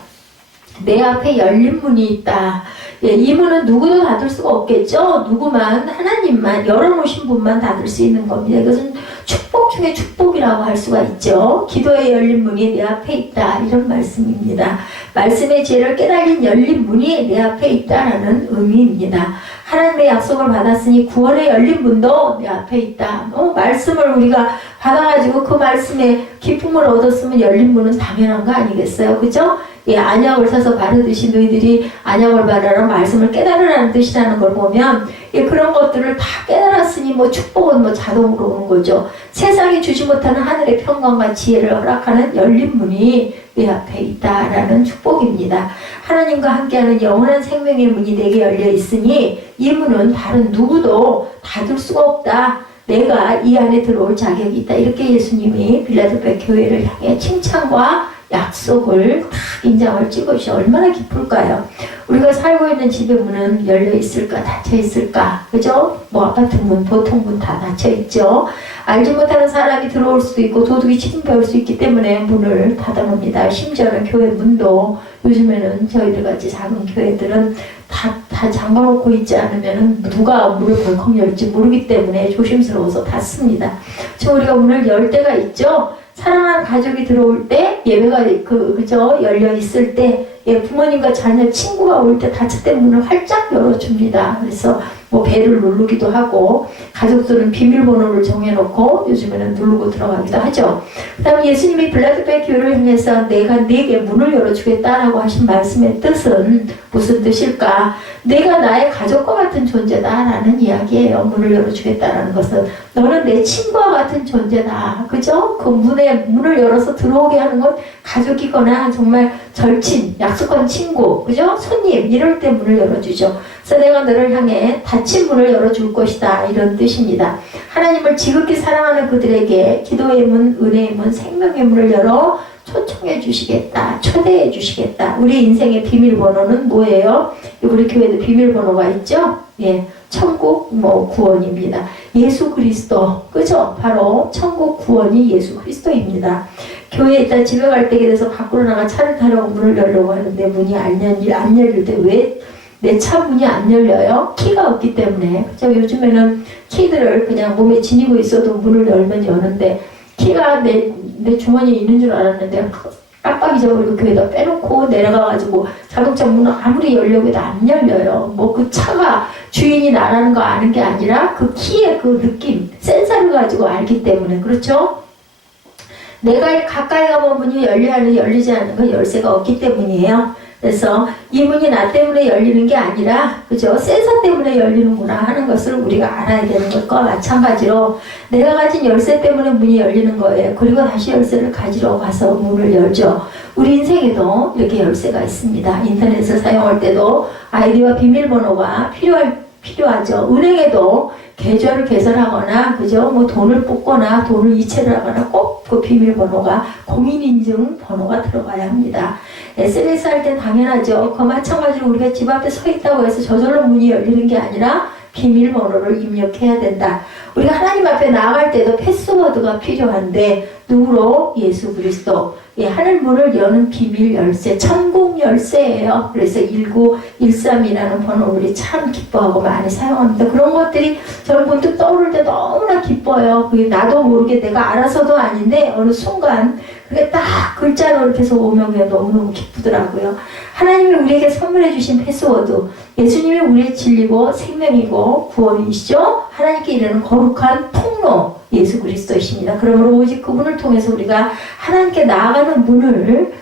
내 앞에 열린 문이 있다. 이 문은 누구도 닫을 수가 없겠죠. 누구만, 하나님만, 열어놓으신 분만 닫을 수 있는 겁니다. 이것은 축복 중에 축복이라고 할 수가 있죠. 기도의 열린 문이 내 앞에 있다. 이런 말씀입니다. 말씀의 지혜를 깨달은 열린 문이 내 앞에 있다라는 의미입니다. 하나님의 약속을 받았으니 구원의 열린 문도 내 앞에 있다. 말씀을 우리가 받아가지고 그 말씀에 기쁨을 얻었으면 열린 문은 당연한 거 아니겠어요? 그죠? 안약을 사서 바르듯이 너희들이 안약을 바르라 말씀을 깨달으라는 뜻이라는 걸 보면 그런 것들을 다 깨달았으니 뭐 축복은 뭐 자동으로 오는 거죠. 세상이 주지 못하는 하늘의 평강과 지혜를 허락하는 열린 문이 내 앞에 있다라는 축복입니다. 하나님과 함께하는 영원한 생명의 문이 내게 열려 있으니 이 문은 다른 누구도 닫을 수가 없다. 내가 이 안에 들어올 자격이 있다. 이렇게 예수님이 빌라델피아 교회를 향해 칭찬과 약속을 딱 인장을 찍으셔. 얼마나 기쁠까요? 우리가 살고 있는 집의 문은 열려 있을까, 닫혀 있을까, 그죠? 뭐 아파트 문, 보통 문 다 닫혀 있죠. 알지 못하는 사람이 들어올 수도 있고 도둑이 침입할 수 있기 때문에 문을 닫아놓습니다. 심지어는 교회 문도 요즘에는 저희들 같이 작은 교회들은 다 잠가놓고 있지 않으면 누가 문을 벌컥 열지 모르기 때문에 조심스러워서 닫습니다. 지금 우리가 문을 열 때가 있죠. 사랑하는 가족이 들어올 때 예배가 그죠 열려 있을 때 부모님과 자녀 친구가 올 때 닫혔던 문을 활짝 열어줍니다. 그래서 뭐 벨을 누르기도 하고 가족들은 비밀번호를 정해놓고 요즘에는 누르고 들어가기도 하죠. 그 다음에 예수님이 빌라델피아 교회를 향해서 내가 네게 문을 열어주겠다라고 하신 말씀의 뜻은 무슨 뜻일까? 내가 나의 가족과 같은 존재다라는 이야기예요. 문을 열어주겠다라는 것은 너는 내 친구와 같은 존재다. 그죠? 그 문을 열어서 들어오게 하는 건 가족이거나 정말 절친, 약속한 친구, 그죠? 손님 이럴 때 문을 열어주죠. 그래서 내가 너를 향해 닫힌 문을 열어줄 것이다. 이런 뜻입니다. 하나님을 지극히 사랑하는 그들에게 기도의 문, 은혜의 문, 생명의 문을 열어 초청해 주시겠다. 초대해 주시겠다. 우리 인생의 비밀번호는 뭐예요? 우리 교회도 비밀번호가 있죠? 천국 구원입니다. 예수 그리스도, 그죠? 바로 천국 구원이 예수 그리스도입니다. 교회에 있다 집에 갈 때에 대해서 밖으로 나가 차를 타려고 문을 열려고 하는데 문이 안 열릴 때 왜 내 차 문이 안 열려요? 키가 없기 때문에. 그죠? 요즘에는 키들을 그냥 몸에 지니고 있어도 문을 열면 여는데 키가 내 주머니에 있는 줄 알았는데 깜빡 잊어버리고 교회에다 빼놓고 내려가가지고 자동차 문을 아무리 열려고 해도 안 열려요. 뭐 그 차가 주인이 나라는 거 아는 게 아니라 그 키의 그 느낌, 센서를 가지고 알기 때문에. 그렇죠? 내가 가까이 가면 문이 열리지 않는 건 열쇠가 없기 때문이에요. 그래서 이 문이 나 때문에 열리는 게 아니라 그죠? 센서 때문에 열리는구나 하는 것을 우리가 알아야 되는 것과 마찬가지로 내가 가진 열쇠 때문에 문이 열리는 거예요. 그리고 다시 열쇠를 가지러 가서 문을 열죠. 우리 인생에도 이렇게 열쇠가 있습니다. 인터넷을 사용할 때도 아이디와 비밀번호가 필요하죠. 은행에도 계좌를 개설하거나 그죠? 뭐 돈을 뽑거나 돈을 이체를 하거나 꼭 그 비밀번호가 공인인증 번호가 들어가야 합니다. SNS 할 땐 당연하죠. 그 마찬가지로 우리가 집 앞에 서 있다고 해서 저절로 문이 열리는 게 아니라 비밀번호를 입력해야 된다. 우리가 하나님 앞에 나아갈 때도 패스워드가 필요한데 누구로? 예수 그리스도. 하늘 문을 여는 비밀 열쇠, 천국 열쇠예요. 그래서 1913이라는 번호를 우리 참 기뻐하고 많이 사용합니다. 그런 것들이 저는 문득 떠오를 때 너무나 기뻐요. 그게 나도 모르게 내가 알아서도 아닌데 어느 순간 그게 딱 글자로 이렇게 해서 오면 그냥 너무너무 기쁘더라고요. 하나님이 우리에게 선물해 주신 패스워드, 예수님이 우리의 진리고 생명이고 구원이시죠. 하나님께 이르는 거룩한 통로 예수 그리스도이십니다. 그러므로 오직 그분을 통해서 우리가 하나님께 나아가는 문을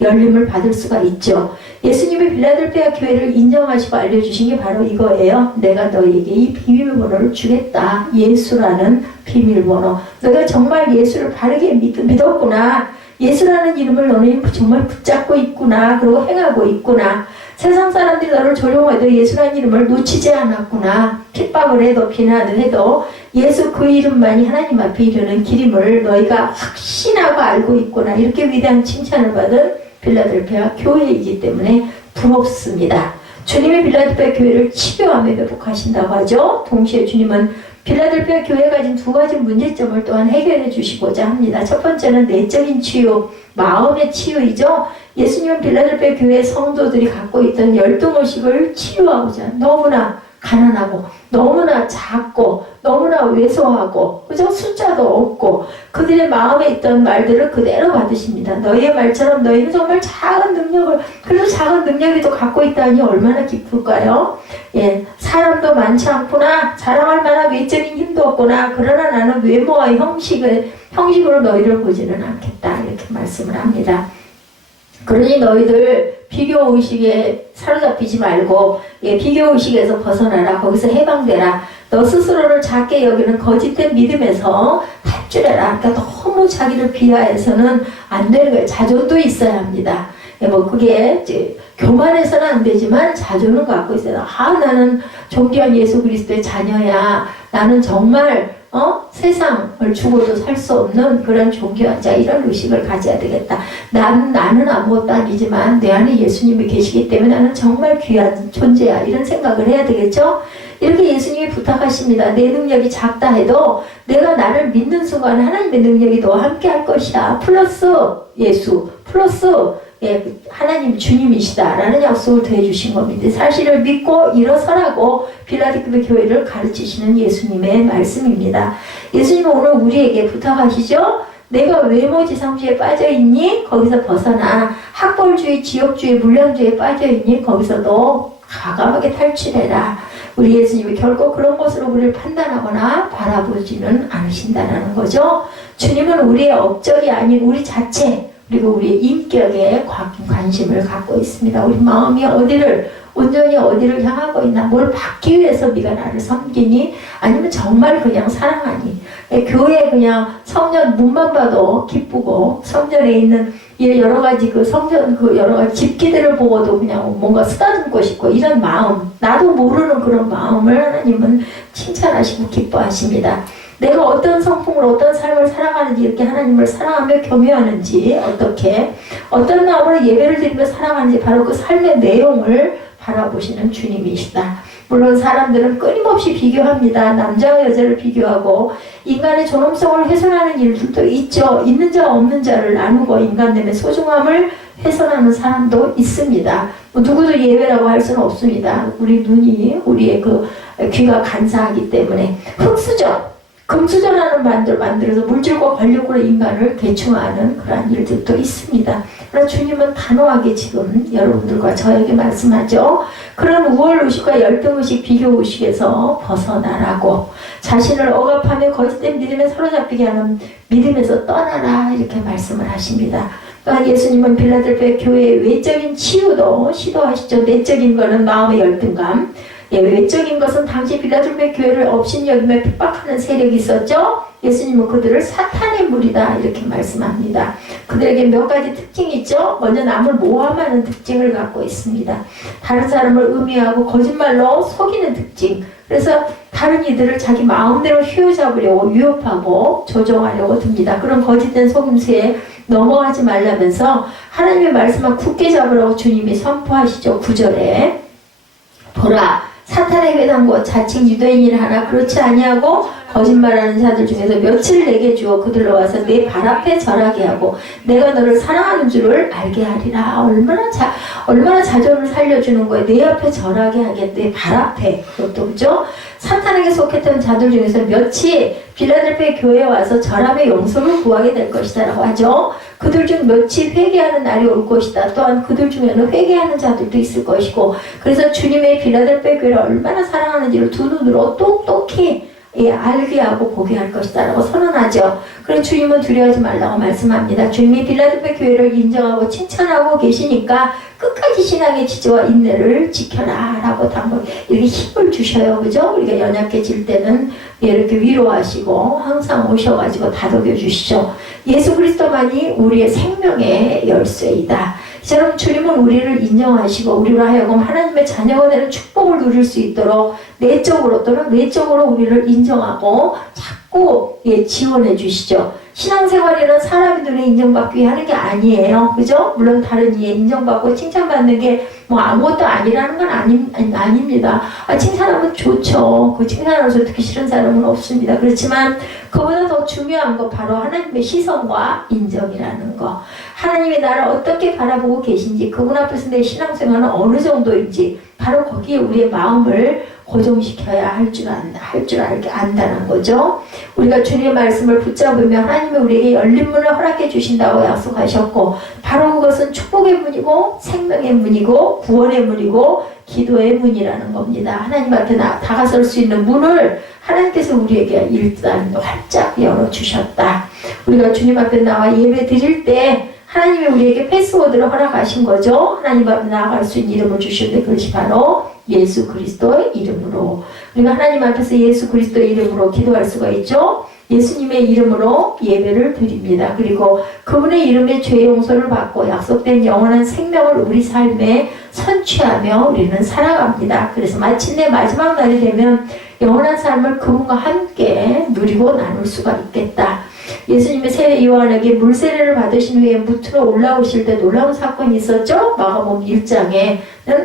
열림을 받을 수가 있죠. 예수님이 빌라델피아 교회를 인정하시고 알려주신 게 바로 이거예요. 내가 너희에게 이 비밀번호를 주겠다. 예수라는 비밀번호. 너가 정말 예수를 바르게 믿었구나. 예수라는 이름을 너는 정말 붙잡고 있구나. 그리고 행하고 있구나. 세상 사람들이 너를 조롱해도 예수라는 이름을 놓치지 않았구나. 핍박을 해도 비난을 해도 예수 그 이름만이 하나님 앞에 이르는 길임을 너희가 확신하고 알고 있구나. 이렇게 위대한 칭찬을 받은 빌라델피아 교회이기 때문에 부럽습니다. 주님이 빌라델피아 교회를 치료하며 회복하신다고 하죠. 동시에 주님은 빌라델피아 교회가 가진 두 가지 문제점을 또한 해결해 주시고자 합니다. 첫 번째는 내적인 치유, 마음의 치유이죠. 예수님은 빌라델피아 교회 성도들이 갖고 있던 열등의식을 치유하고자 너무나 가난하고 너무나 작고 너무나 왜소하고 그죠? 숫자도 없고 그들의 마음에 있던 말들을 그대로 받으십니다. 너희의 말처럼 너희는 정말 작은 능력을 그래도 작은 능력이도 갖고 있다니 얼마나 기쁠까요? 사람도 많지 않구나. 자랑할 만한 외적인 힘도 없구나. 그러나 나는 외모와 형식으로 너희를 보지는 않겠다. 이렇게 말씀을 합니다. 그러니 너희들 비교의식에 사로잡히지 말고 비교의식에서 벗어나라. 거기서 해방되라. 너 스스로를 작게 여기는 거짓된 믿음에서 탈출해라. 그러니까 너무 자기를 비하해서는 안 되는 거예요. 자존도 있어야 합니다. 그게 이제 교만해서는 안 되지만 자존을 갖고 있어요. 나는 존귀한 예수 그리스도의 자녀야. 나는 정말 세상을 주고도 살 수 없는 그런 존귀한 자, 이런 의식을 가져야 되겠다. 나는 아무것도 아니지만 내 안에 예수님이 계시기 때문에 나는 정말 귀한 존재야. 이런 생각을 해야 되겠죠? 이렇게 예수님이 부탁하십니다. 내 능력이 작다 해도 내가 나를 믿는 순간 하나님의 능력이 너와 함께 할 것이야. 플러스 예수, 플러스 하나님 주님이시다라는 약속을 더해주신 겁니다. 사실을 믿고 일어서라고 빌라델피아 교회를 가르치시는 예수님의 말씀입니다. 예수님은 오늘 우리에게 부탁하시죠. 내가 외모지상주의에 빠져있니? 거기서 벗어나. 학벌주의, 지역주의, 물량주의에 빠져있니? 거기서도 과감하게 탈출해라. 우리 예수님이 결코 그런 것으로 우리를 판단하거나 바라보지는 않으신다는 거죠. 주님은 우리의 업적이 아닌 우리 자체, 그리고 우리의 인격에 관심을 갖고 있습니다. 우리 마음이 온전히 어디를 향하고 있나? 뭘 받기 위해서 네가 나를 섬기니? 아니면 정말 그냥 사랑하니? 교회 그냥 성전 문만 봐도 기쁘고 성전에 있는 여러 가지 성전 여러 가지 집기들을 보고도 그냥 뭔가 쓰다듬고 싶고 이런 마음, 나도 모르는 그런 마음을 하나님은 칭찬하시고 기뻐하십니다. 내가 어떤 성품으로 어떤 삶을 살아가는지, 이렇게 하나님을 사랑하며 겸유하는지, 어떤 마음으로 예배를 드리며 살아가는지, 바로 그 삶의 내용을 바라보시는 주님이시다. 물론 사람들은 끊임없이 비교합니다. 남자와 여자를 비교하고 인간의 존엄성을 훼손하는 일들도 있죠. 있는 자와 없는 자를 나누고 인간됨의 소중함을 훼손하는 사람도 있습니다. 누구도 예외라고 할 수는 없습니다. 우리 눈이, 우리의 귀가 간사하기 때문에. 흑수저, 금수저라는 말들 만들어서 물질과 권력으로 인간을 대충하는 그러한 일들도 있습니다. 그러나 주님은 단호하게 지금 여러분들과 저에게 말씀하죠. 그런 우월의식과 열등의식, 비교의식에서 벗어나라고, 자신을 억압하며 거짓된 믿음에 사로잡히게 하는 믿음에서 떠나라, 이렇게 말씀을 하십니다. 또한 예수님은 빌라델피아 교회의 외적인 치유도 시도하시죠. 내적인 거는 마음의 열등감, 외적인 것은 당시 빌라델피아 교회를 업신여기며 핍박하는 세력이 있었죠. 예수님은 그들을 사탄의 무리다, 이렇게 말씀합니다. 그들에게 몇 가지 특징이 있죠. 먼저 남을 모함하는 특징을 갖고 있습니다. 다른 사람을 음해하고 거짓말로 속이는 특징. 그래서 다른 이들을 자기 마음대로 휘어잡으려고 유혹하고 조종하려고 듭니다. 그런 거짓된 속임수에 넘어가지 말라면서 하나님의 말씀만 굳게 잡으라고 주님이 선포하시죠. 9절에 보라, 사탄의 회당과 자칭 유대인이라 하나 그렇지 아니하고 거짓말하는 자들 중에서 며칠 내게 주어 그들로 와서 내 발 앞에 절하게 하고 내가 너를 사랑하는 줄을 알게 하리라. 얼마나 자존을 살려주는 거예요. 내 앞에 절하게 하게, 내 발 앞에. 그것도 그죠? 사탄에게 속했던 자들 중에서 몇이 빌라델피아 교회에 와서 절함의 용서를 구하게 될 것이다 라고 하죠. 그들 중 몇이 회개하는 날이 올 것이다. 또한 그들 중에는 회개하는 자들도 있을 것이고, 그래서 주님의 빌라델피아 교회를 얼마나 사랑하는지를 두 눈으로 똑똑히 알게 하고 보게 할 것이다 라고 선언하죠. 그래서 주님은 두려워하지 말라고 말씀합니다. 주님이 빌라델피아 교회를 인정하고 칭찬하고 계시니까 끝까지 신앙의 지혜와 인내를 지켜라 라고 이렇게 힘을 주셔요. 그죠? 우리가 연약해질 때는 이렇게 위로하시고 항상 오셔가지고 다독여 주시죠. 예수 그리스도만이 우리의 생명의 열쇠이다. 이처럼 주님은 우리를 인정하시고 우리로 하여금 하나님의 자녀가 되는 축복을 누릴 수 있도록 내적으로 또는 외적으로 우리를 인정하고 자꾸 지원해 주시죠. 신앙생활에는 사람의 눈에 인정받기 위해 하는 게 아니에요. 그죠? 물론 다른 이에 인정받고 칭찬받는 게 뭐 아무것도 아니라는 건 아닙니다. 칭찬하면 좋죠. 그 칭찬하면서 듣기 싫은 사람은 없습니다. 그렇지만 그보다 더 중요한 거 바로 하나님의 시선과 인정이라는 거. 하나님이 나를 어떻게 바라보고 계신지, 그분 앞에서 내 신앙생활은 어느 정도인지 바로 거기에 우리의 마음을 고정시켜야 할 줄 안다는 거죠. 우리가 주님의 말씀을 붙잡으면 하나님이 우리에게 열린 문을 허락해 주신다고 약속하셨고, 바로 그것은 축복의 문이고 생명의 문이고 구원의 문이고 기도의 문이라는 겁니다. 하나님 앞에 다가설 수 있는 문을 하나님께서 우리에게 일단 활짝 열어주셨다. 우리가 주님 앞에 나와 예배 드릴 때 하나님이 우리에게 패스워드를 허락하신 거죠. 하나님 앞에 나아갈 수 있는 이름을 주셨는데 그것이 바로 예수 그리스도의 이름으로, 우리가 하나님 앞에서 예수 그리스도의 이름으로 기도할 수가 있죠. 예수님의 이름으로 예배를 드립니다. 그리고 그분의 이름의 죄 용서를 받고 약속된 영원한 생명을 우리 삶에 선취하며 우리는 살아갑니다. 그래서 마침내 마지막 날이 되면 영원한 삶을 그분과 함께 누리고 나눌 수가 있겠다. 예수님의 세례 요한에게 물세례를 받으신 후에 무트로 올라오실 때 놀라운 사건이 있었죠. 마가복음 1장에는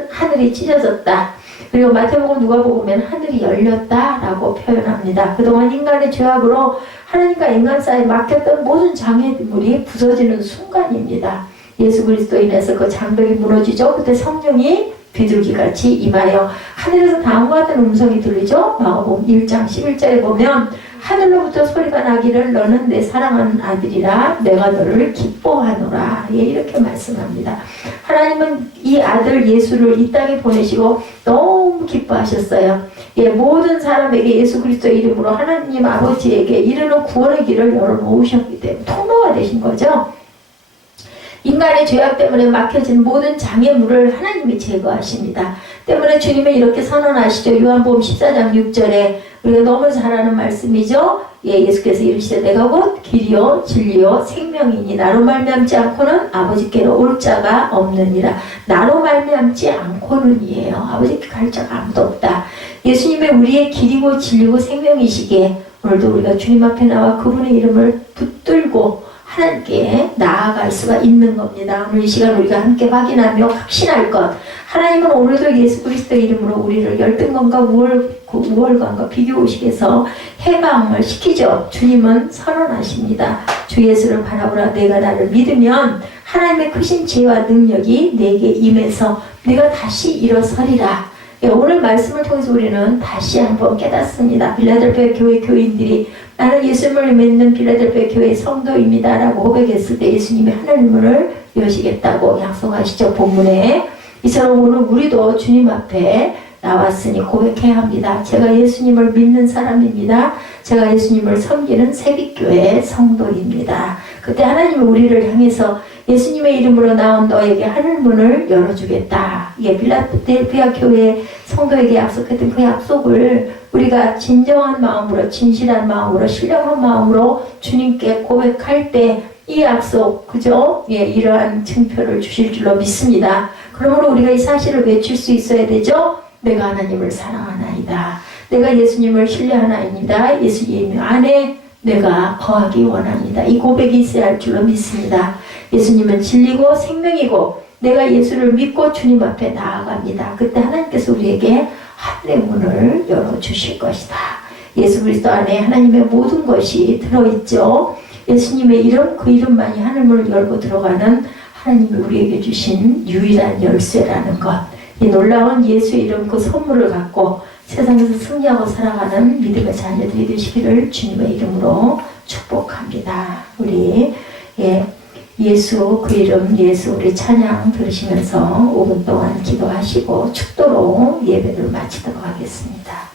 하늘이 찢어졌다. 그리고 마태복음 누가복음에는 하늘이 열렸다라고 표현합니다. 그동안 인간의 죄악으로 하나님과 인간 사이에 막혔던 모든 장애물이 부서지는 순간입니다. 예수 그리스도로 인해서 그 장벽이 무너지죠. 그때 성령이 비둘기같이 임하여 하늘에서 다음과 같은 음성이 들리죠. 마가복음 1장 11절에 보면 하늘로부터 소리가 나기를 너는 내 사랑하는 아들이라 내가 너를 기뻐하노라. 이렇게 말씀합니다. 하나님은 이 아들 예수를 이 땅에 보내시고 너무 기뻐하셨어요. 모든 사람에게 예수 그리스도의 이름으로 하나님 아버지에게 이르는 구원의 길을 열어놓으셨기 때문에 통로가 되신 거죠. 인간의 죄악 때문에 막혀진 모든 장애물을 하나님이 제거하십니다. 때문에 주님은 이렇게 선언하시죠. 요한복음 14장 6절에 우리가 너무 잘 아는 말씀이죠. 예수께서 이르시되 내가 곧 길이요 진리요 생명이니 나로 말미암지 않고는 아버지께로 올 자가 없느니라. 나로 말미암지 않고는이에요. 아버지께 갈 자가 아무도 없다. 예수님의 우리의 길이고 진리고 생명이시기에 오늘도 우리가 주님 앞에 나와 그분의 이름을 붙들고 하나님께 나아갈 수가 있는 겁니다. 오늘 이 시간 우리가 함께 확인하며 확신할 것. 하나님은 오늘도 예수 그리스도의 이름으로 우리를 열등감과 우월감과 비교의식에서 해방을 시키죠. 주님은 선언하십니다. 주 예수를 바라보라. 내가 나를 믿으면 하나님의 크신 지혜와 능력이 내게 임해서 내가 다시 일어서리라. 오늘 말씀을 통해서 우리는 다시 한번 깨닫습니다. 빌라델피아 교회 교인들이 나는 예수님을 믿는 빌라델피아 교회 성도입니다 라고 고백했을 때 예수님이 하늘의 문을 여시겠다고 약속하시죠. 본문에. 이처럼 오늘 우리도 주님 앞에 나왔으니 고백해야 합니다. 제가 예수님을 믿는 사람입니다. 제가 예수님을 섬기는 새빛교회 성도입니다. 그때 하나님은 우리를 향해서 예수님의 이름으로 나온 너에게 하늘문을 열어주겠다. 이게 빌라델피아 교회 성도에게 약속했던 그 약속을 우리가 진정한 마음으로, 진실한 마음으로, 신령한 마음으로 주님께 고백할 때 이 약속, 그죠? 이러한 증표를 주실 줄로 믿습니다. 그러므로 우리가 이 사실을 외칠 수 있어야 되죠? 내가 하나님을 사랑하나이다. 내가 예수님을 신뢰하나이다. 예수님 안에 내가 거하기 원합니다. 이 고백이 있어야 할 줄로 믿습니다. 예수님은 진리고 생명이고 내가 예수를 믿고 주님 앞에 나아갑니다. 그때 하나님께서 우리에게 하늘의 문을 열어주실 것이다. 예수 그리스도 안에 하나님의 모든 것이 들어있죠. 예수님의 이름, 그 이름만이 하늘문을 열고 들어가는 하나님이 우리에게 주신 유일한 열쇠라는 것. 이 놀라운 예수 이름 그 선물을 갖고 세상에서 승리하고 살아가는 믿음의 자녀들이 되시기를 주님의 이름으로 축복합니다. 우리 예수 그 이름 예수 우리 찬양 들으시면서 5분 동안 기도하시고 축도로 예배를 마치도록 하겠습니다.